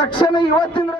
ತಕ್ಷಣ ಇವತ್ತಿನ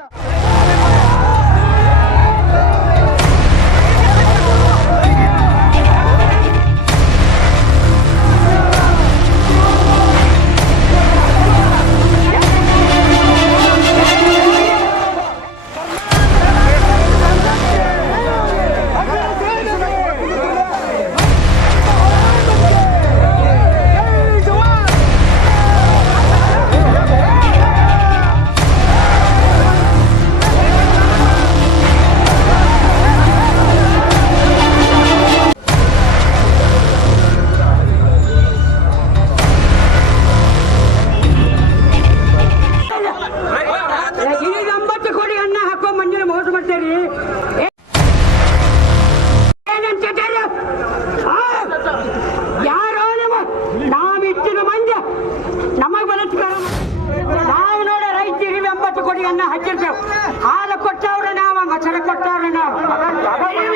ಹಾಲು ಕೊಟ್ಟವ್ರೆ ನಾವು ಮಸರ ಕೊಟ್ಟವ್ರೆ ನಾವು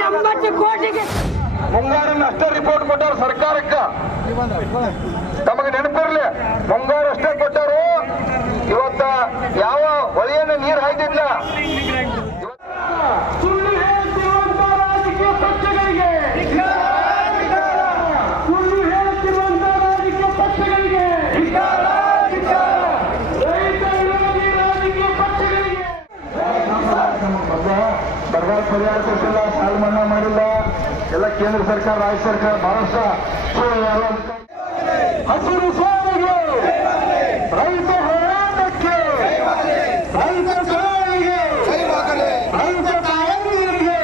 80 ಕೋಟಿಗೆ ಮುಂಗಾರಿನ ಅಷ್ಟೇ ರಿಪೋರ್ಟ್ ಕೊಟ್ಟವ್ರು ಸರ್ಕಾರಕ್ಕ. ತಮಗೆ ನೆನಪಿರ್ಲಿ, ಮುಂಗಾರು ಅಷ್ಟೇ ಕೊಟ್ಟರು. ಇವತ್ತ ಯಾವ ಹೊಳೆಯನ್ನು ನೀರು ಹಾಯ್ತಿದ್ಲ. ಬರಗಾಲ ಪರಿಹಾರ ಕೊಟ್ಟಿಲ್ಲ, ಸಾಲ ಮನ್ನಾ ಮಾಡಿಲ್ಲ. ಎಲ್ಲ ಕೇಂದ್ರ ಸರ್ಕಾರ, ರಾಜ್ಯ ಸರ್ಕಾರ ಬಹಳಷ್ಟು ಹಸಿರು ಸಾರಿಗೆ, ರೈತ ಹೋರಾಟಕ್ಕೆ, ರೈತ ಸಾರಿಗೆ, ರೈತ ತಾಯಂದಿರಿಗೆ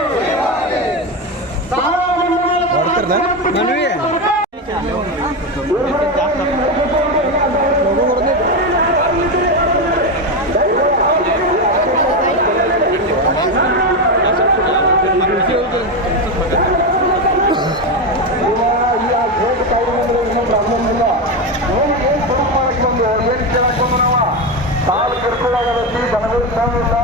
ಸಾಲ ಕಿರ್ಕೊಳ್ಳಾಗದೈತಿ, ದನಗಳು ಸಾವಿಲ್ಲ.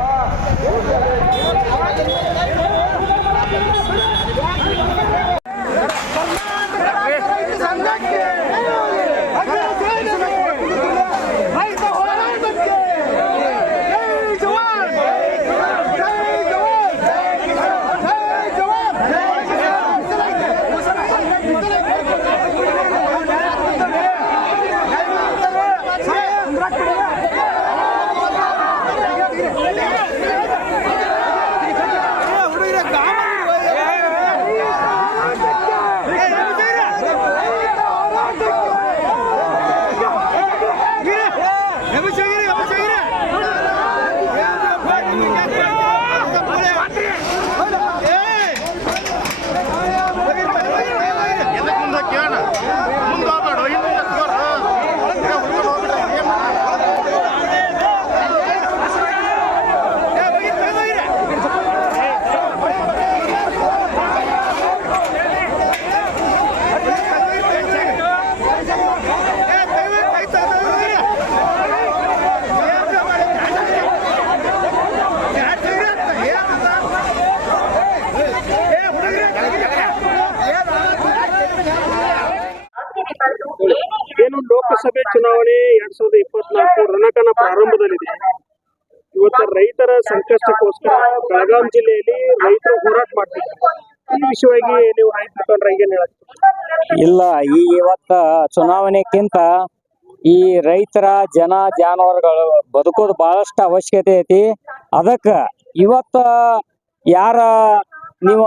ಏನು ಲೋಕಸಭೆ ಚುನಾವಣೆ 2024 ರಣಕಣ ಪ್ರಾರಂಭದಲ್ಲಿದೆ. ಇವತ್ತು ರೈತರ ಸಂಕಷ್ಟಕ್ಕೋಸ್ಕರ ಬೆಳಗಾವಿ ಜಿಲ್ಲೆಯಲ್ಲಿ ರೈತರು ಹೋರಾಟ ಮಾಡ್ತಿದ್ದಾರೆ. ಈ ವಿಷಯವಾಗಿ ನೀವು ರೈತ ಮುಖಂಡರ ಏನ್ ಹೇಳ್ತೀರಿ? ಇಲ್ಲ, ಈ ಇವತ್ತ ಚುನಾವಣೆಕ್ಕಿಂತ ಈ ರೈತರ ಜನ ಜಾನುವಾರುಗಳು ಬದುಕೋದು ಬಹಳಷ್ಟು ಅವಶ್ಯಕತೆ ಐತಿ. ಅದಕ್ಕ ಇವತ್ತ ಯಾರ ನೀವು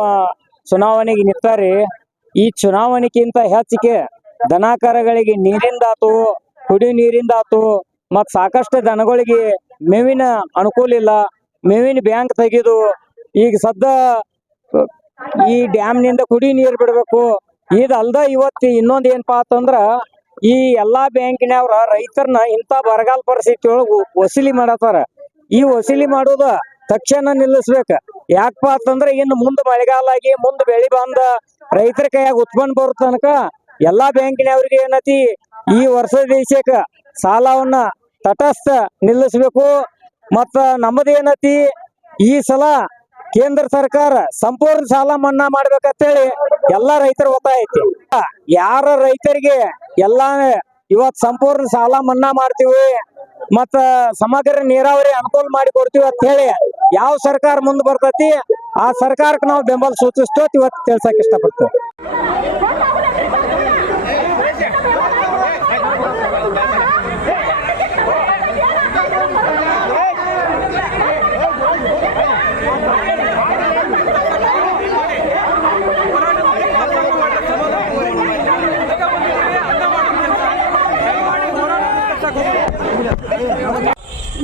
ಚುನಾವಣೆಗೆ ನಿಂತಾರಿ, ಈ ಚುನಾವಣೆಗಿಂತ ಹೆಚ್ಚಿಗೆ ದನಕರಗಳಿಗೆ ನೀರಿಂದಾತು, ಕುಡಿ ನೀರಿಂದಾತು, ಮತ್ ಸಾಕಷ್ಟು ದನಗಳಿಗೆ ಮೇವಿನ ಅನುಕೂಲ ಇಲ್ಲ. ಮೇವಿನ ಬ್ಯಾಂಕ್ ತೆಗೆದು ಈಗ ಸದ್ದ ಈ ಡ್ಯಾಮ್ನಿಂದ ಕುಡಿ ನೀರು ಬಿಡಬೇಕು. ಇದಲ್ದ ಇವತ್ತು ಇನ್ನೊಂದ್ ಏನಪ್ಪಾ ಅಂತಂದ್ರ, ಈ ಎಲ್ಲಾ ಬ್ಯಾಂಕಿನವ್ರ ರೈತರನ್ನ ಇಂತ ಬರಗಾಲ ಪರಿಸ್ಥಿತಿ ಒಳಗ ವಸೂಲಿ ಮಾಡತಾರ. ಈ ವಸೂಲಿ ಮಾಡೋದ ತಕ್ಷಣ ನಿಲ್ಲಿಸ್ಬೇಕ. ಯಾಕಪ್ಪ ಅಂತಂದ್ರ ಇನ್ನು ಮುಂದೆ ಮಳೆಗಾಲ ಆಗಿ ಮುಂದೆ ಬೆಳಿ ಬಂದ ರೈತರ ಕೈಯಾಗ ಉತ್ಪನ್ನ ಬರೋ ತನಕ ಎಲ್ಲಾ ಬ್ಯಾಂಕಿನವ್ರಿಗೆ ಏನತಿ, ಈ ವರ್ಷ ದೇಶಕ್ಕ ಸಾಲವನ್ನ ತಟಸ್ಥ ನಿಲ್ಲಿಸ್ಬೇಕು. ಮತ್ತ ನಮ್ಮದೇನತಿ, ಈ ಸಲ ಕೇಂದ್ರ ಸರ್ಕಾರ ಸಂಪೂರ್ಣ ಸಾಲ ಮನ್ನಾ ಮಾಡ್ಬೇಕಂತೇಳಿ ಎಲ್ಲಾ ರೈತರ ಒತ್ತಾಯ ಐತಿ. ಯಾರ ರೈತರಿಗೆ ಎಲ್ಲಾ ಇವತ್ ಸಂಪೂರ್ಣ ಸಾಲ ಮನ್ನಾ ಮಾಡ್ತೀವಿ ಮತ್ತ ಸಮಗ್ರ ನೀರಾವರಿ ಅನುಕೂಲ ಮಾಡಿ ಕೊಡ್ತೀವಿ ಅಂತ ಹೇಳಿ ಯಾವ ಸರ್ಕಾರ ಮುಂದೆ ಬರ್ತೈತಿ ಆ ಸರ್ಕಾರಕ್ಕೆ ನಾವು ಬೆಂಬಲ ಸೂಚಿಸ್ತೇವೆ ಇವತ್ತು ತಿಳ್ಸಕ್ ಇಷ್ಟಪಡ್ತೇವೆ.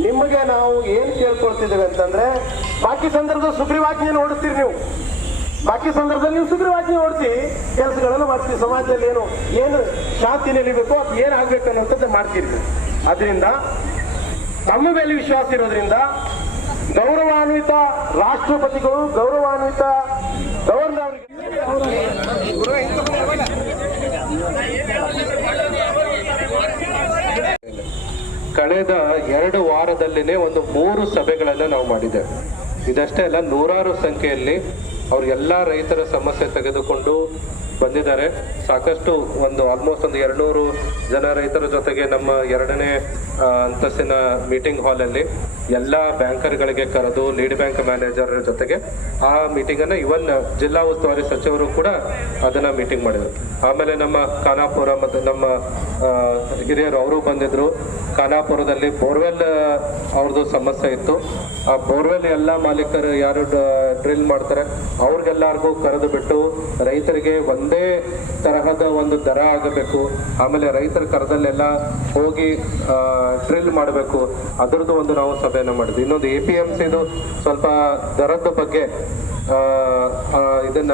ನಿಮಗೆ ನಾವು ಏನ್ ಕೇಳ್ಕೊಳ್ತಿದ್ದೇವೆ ಅಂತಂದ್ರೆ, ಬಾಕಿ ಸಂದರ್ಭದಲ್ಲಿ ಸುಗ್ರೀವಾಜ್ಞೆಯನ್ನು ಓಡಿಸ್ತೀರಿ ನೀವು, ಬಾಕಿ ಸಂದರ್ಭದಲ್ಲಿ ನೀವು ಸುಗ್ರೀವಾಜ್ಞೆ ಓಡಿಸಿ ಕೆಲಸಗಳನ್ನು ಮಾಡ್ತೀರಿ. ಸಮಾಜದಲ್ಲಿ ಏನು ಶಾಂತಿ ನಿಲ್ಲಬೇಕು ಅದು ಏನ್ ಆಗ್ಬೇಕು ಅನ್ನೋಂಥದ್ದು ಮಾಡ್ತೀರಿ. ಅದರಿಂದ ತಮ್ಮ ಮೇಲೆ ವಿಶ್ವಾಸ ಇರೋದ್ರಿಂದ ಗೌರವಾನ್ವಿತ ರಾಷ್ಟ್ರಪತಿಗಳು, ಗೌರವಾನ್ವಿತ ಗವರ್ನರ್ ಕಳೆದ 2 ವಾರದಲ್ಲಿನೇ ಒಂದು 3 ಸಭೆಗಳನ್ನು ನಾವು ಮಾಡಿದ್ದೇವೆ. ಇದಷ್ಟೇ ಅಲ್ಲ, ನೂರಾರು ಸಂಖ್ಯೆಯಲ್ಲಿ ಅವ್ರು ಎಲ್ಲ ರೈತರ ಸಮಸ್ಯೆ ತೆಗೆದುಕೊಂಡು ಬಂದಿದ್ದಾರೆ. ಸಾಕಷ್ಟು ಆಲ್ಮೋಸ್ಟ್ ಒಂದು 200 ಜನ ರೈತರ ಜೊತೆಗೆ ನಮ್ಮ 2ನೇ ಅಂತಸ್ತಿನ ಮೀಟಿಂಗ್ ಹಾಲಲ್ಲಿ ಎಲ್ಲ ಬ್ಯಾಂಕರ್ಗಳಿಗೆ ಕರೆದು ಲೀಡ್ ಬ್ಯಾಂಕ್ ಮ್ಯಾನೇಜರ್ ಜೊತೆಗೆ ಆ ಮೀಟಿಂಗನ್ನು ಇವನ್ ಜಿಲ್ಲಾ ಉಸ್ತುವಾರಿ ಸಚಿವರು ಕೂಡ ಅದನ್ನ ಮೀಟಿಂಗ್ ಮಾಡಿದರು. ಆಮೇಲೆ ನಮ್ಮ ಖಾನಾಪುರ ಮತ್ತು ನಮ್ಮ ಹಿರಿಯರು ಅವರು ಬಂದಿದ್ರು. ಖಾನಾಪುರದಲ್ಲಿ ಬೋರ್ವೆಲ್ ಅವ್ರದ್ದು ಸಮಸ್ಯೆ ಇತ್ತು. ಆ ಬೋರ್ವೆಲ್ ಎಲ್ಲ ಮಾಲೀಕರು ಯಾರು ಡ್ರಿಲ್ ಮಾಡ್ತಾರೆ ಅವ್ರಿಗೆಲ್ಲರಿಗೂ ಕರೆದು ಬಿಟ್ಟು ರೈತರಿಗೆ ಒಂದೇ ತರಹದ ಒಂದು ದರ ಆಗಬೇಕು. ಆಮೇಲೆ ರೈತರ ಕರದಲ್ಲೆಲ್ಲ ಹೋಗಿ ಡ್ರಿಲ್ ಮಾಡಬೇಕು. ಅದರದ್ದು ಒಂದು ನಾವು ಸಭೆಯನ್ನು ಮಾಡಿದ್ವಿ. ಇನ್ನೊಂದು APMCದು ಸ್ವಲ್ಪ ದರದ ಬಗ್ಗೆ ಇದನ್ನ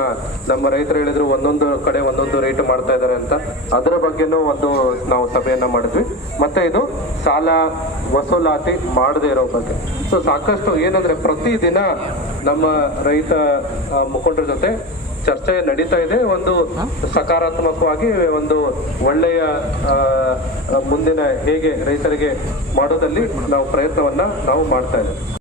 ನಮ್ಮ ರೈತರು ಹೇಳಿದ್ರು, ಒಂದೊಂದು ಕಡೆ ಒಂದೊಂದು ರೇಟ್ ಮಾಡ್ತಾ ಇದ್ದಾರೆ ಅಂತ. ಅದರ ಬಗ್ಗೆನೂ ನಾವು ಸಭೆಯನ್ನ ಮಾಡಿದ್ವಿ. ಮತ್ತೆ ಇದು ಸಾಲ ವಸೂಲಾತಿ ಮಾಡದೇ ಇರೋ ಬಗ್ಗೆ. ಸೊ ಸಾಕಷ್ಟು ಏನಂದ್ರೆ ಪ್ರತಿದಿನ ನಮ್ಮ ರೈತ ಮುಖಂಡರ ಜೊತೆ ಚರ್ಚೆ ನಡೀತಾ ಇದೆ. ಒಂದು ಸಕಾರಾತ್ಮಕವಾಗಿ ಒಂದು ಒಳ್ಳೆಯ ಮುಂದಿನ ಹೇಗೆ ರೈತರಿಗೆ ಮಾಡೋದಲ್ಲಿ ನಾವು ಪ್ರಯತ್ನವನ್ನ ನಾವು ಮಾಡ್ತಾ ಇದ್ದೇವೆ.